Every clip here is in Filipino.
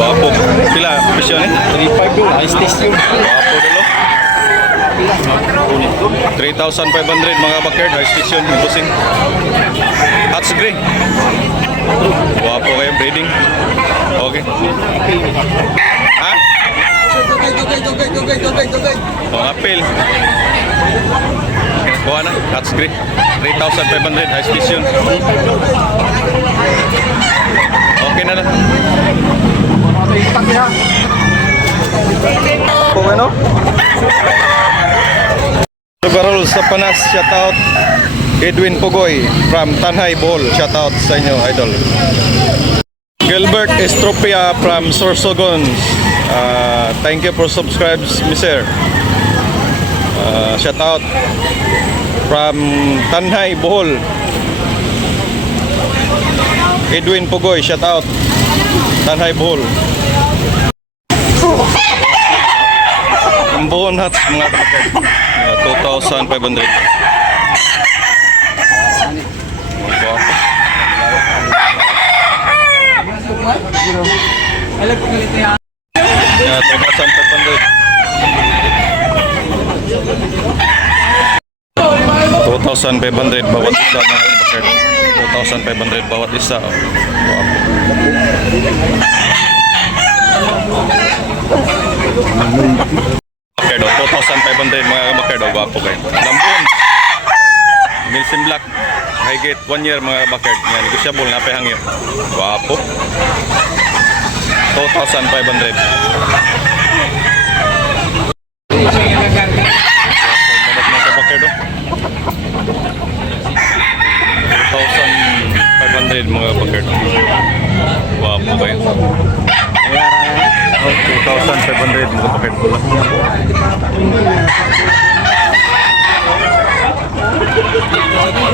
Wapo. Pila presyo ni? 3.5 yun, high stage yun. Wapo dalo. 3,500 mga backyard, high station, busing. Hats gray. Wapo kayo, breeding. Okay. Ha? Oh, apel. Kuha na, hats gray. 3,500, high station. Okay na lang. Kung ano? Sugarol sa Panas, shout out. Edwin Pugoy from Tanhay Bohol, shout out sa inyo, idol. Gilbert Estropia from Sorsogon, thank you for subscribes, mister. Shout out from Tanhay Bohol. Edwin Pugoy, shout out. Tanhay Bohol. Ang buon hats mga kapatid. 2,500. Yeah, 2,500. 2,500 bawat isa mga kapatid. 2,500 bawat isa. Wow. Bakero, 2,500 mga kabakero, gwapo kayo. Lambon, Milton Black, higit 1 year mga bakero. Yan, negosyable, napahangyo. Gwapo. 2,500. Mga kabakero. 2,500 mga bakero. Gwapo kayo. 2,500 mga bakero pula.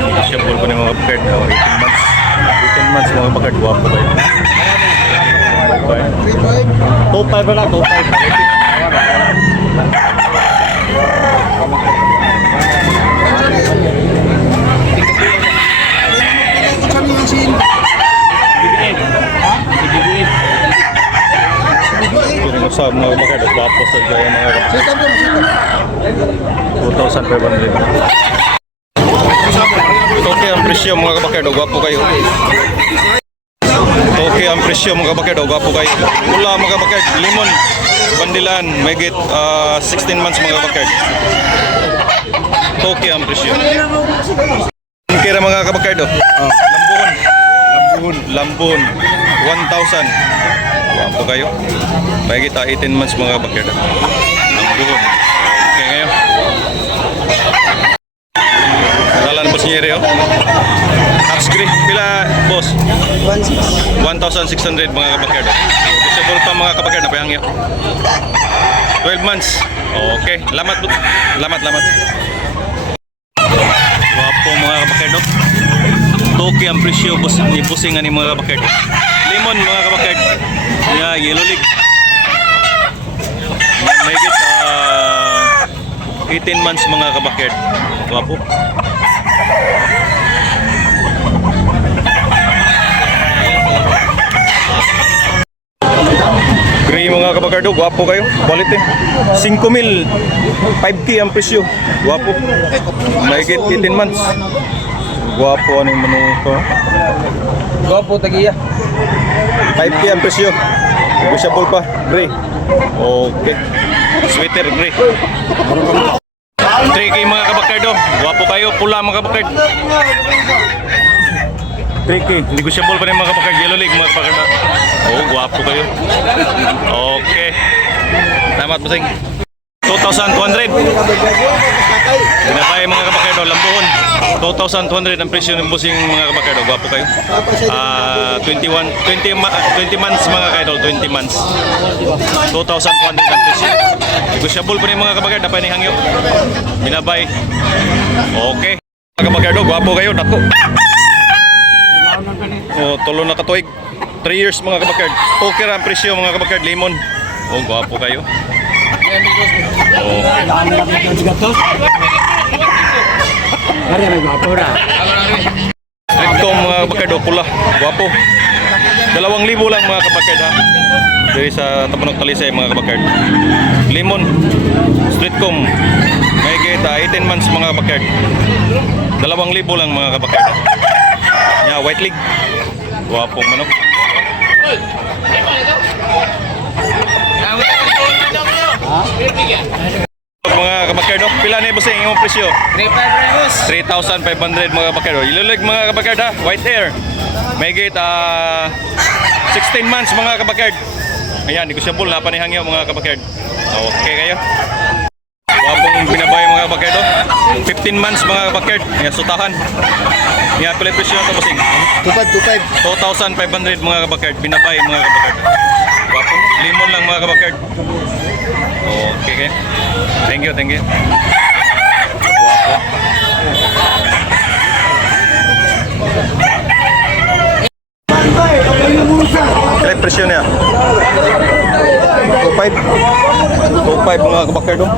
Negosyable ko na mga bakero. 18 months. 18 months mga bakero. Gwapo kayo. 2.5 na, 2.5. Sa mga bakero, gwapo sa gaya mga bakero. 2,500. Okay ang presyo mga bakero, gwapo kayo. Okay ang presyo mga bakero, gwapo kayo. Pula mga bakero, limon, bandilan, mayigit 16 months mga bakero. Okay ang presyo. Kira mga kabakero. Lambon, 1,000. Gwapo kayo. Mayigit 18 months mga bakero. Lambon. Okay ngayon. Dalan boss niya rin, oh. Hats gray, pila boss? 1,600 mga kabakero. Disable pa mga kabakero na pahangyo. 12 months. Okay, lamat. Wapo mga kabakero. Toki ang presyo ni pusingan ni mga kabakero. Limon mga kabakero. Yeah, yellow league. Mayigit 18 months mga kabakero. Wapo. Gray mga kabakero, gwapo kayo. Quality. 5,000, 5K ang presyo. Gwapo. Mayigit 18 months. Gwapo ano yung manu ko. Gwapo, tagiya. 5K ang presyo. Negosyable pa. Gray. Okay. Sweater gray. 3K mga kabakero. Gwapo kayo. Pula mga kabakero. 3K. Negosyable pa rin mga kabakero. Yellow league mga kabakero. Oh, gwapo kayo. Okay. Salamat busing. 2,200. Binabay mga kabakero. Lambuhon. 2,200 ang presyo ng busing mga kabakero. Gwapo kayo. 20 months mga kaidol. 20 months. 2,200 ang presyo. Negosyable pa rin mga kabakero. Dapat ni hangyo. Binabay. Okay. Mga kabakero. Gwapo kayo. Dako. Oh, tulo na katuig. 3 years mga kabakero. Okay ang presyo mga kabakero. Limon. Oh, gwapo kayo. Oh. Streetcom mga kabakero, pula, gwapo. 2,000 lang mga kabakard ha. Dari sa Tapanok Talisay mga kabakard. Lemon, streetcomb, may gate 18 months mga kabakard. 2,000 lang mga kabakard. Yeah, white leg. Wapong manok. Mga kabakard, pila na bossing yung presyo? 3,500 mga kabakard. Ilulig mga kabakard ha, white hair. May gate 16 months mga kabakard. Ayan, negosyable na panihangyo mga kabakard. Okay kayo. Wapong binabay mga kabakard. 15 months mga kabakard. Ayan, sutahan. Ayan, pila presyo ito bossing? 2,500 mga kabakard. Binabay mga kabakard. Wapong limon lang mga kabakard. Okay kayo. Thank you, thank you. Wapo. Kaya presyo niya? 2,500 mga kabakard dong.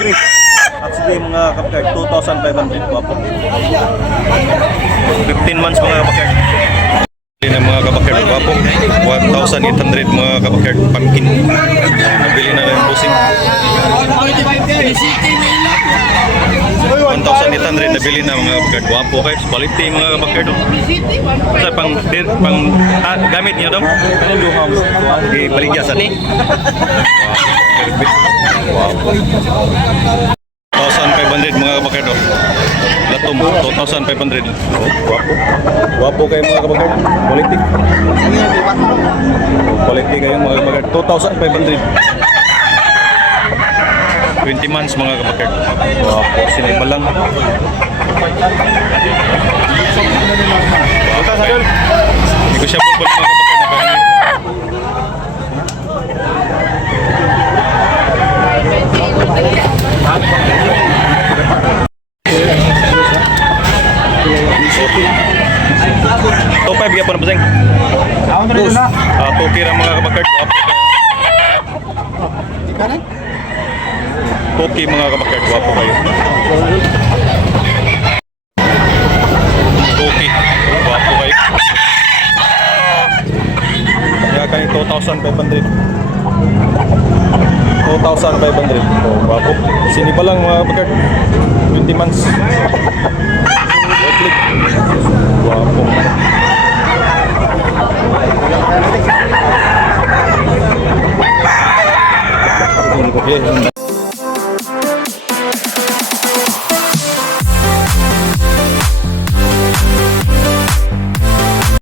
Great. At sige mga kabakard, 2,500 wapo. 15 months mga kabakard. Nabili na mga kabakard wapo. 1,800 mga kabakard pumpkin. Nabili na yung busing. 1,800 nabili na mga kabakard. Wapo kayo. Quality mga kabakard dong. Basta pang gamit niyo dong. Di baligyasan. Wow. 2,500 mga kabakard dong. Latom 2,500. Wapo. Wapo kayo mga kabakard. Quality. Quality kayo mga kabakard. 2,500. 20 months mga kabakard. Wapo. Sinipa lang. Hindi ko siya bulbul mga kabakard. Topay bigyan po na paseng. Tukira mga kabakard. Tuki mga kabakard. Wapo kayo. Tuki. Wapo kayo. Kaya kayo 2,500. 2,500. Oh, wapo. Sinipa lang mga kabakard. 20 months. Wapo.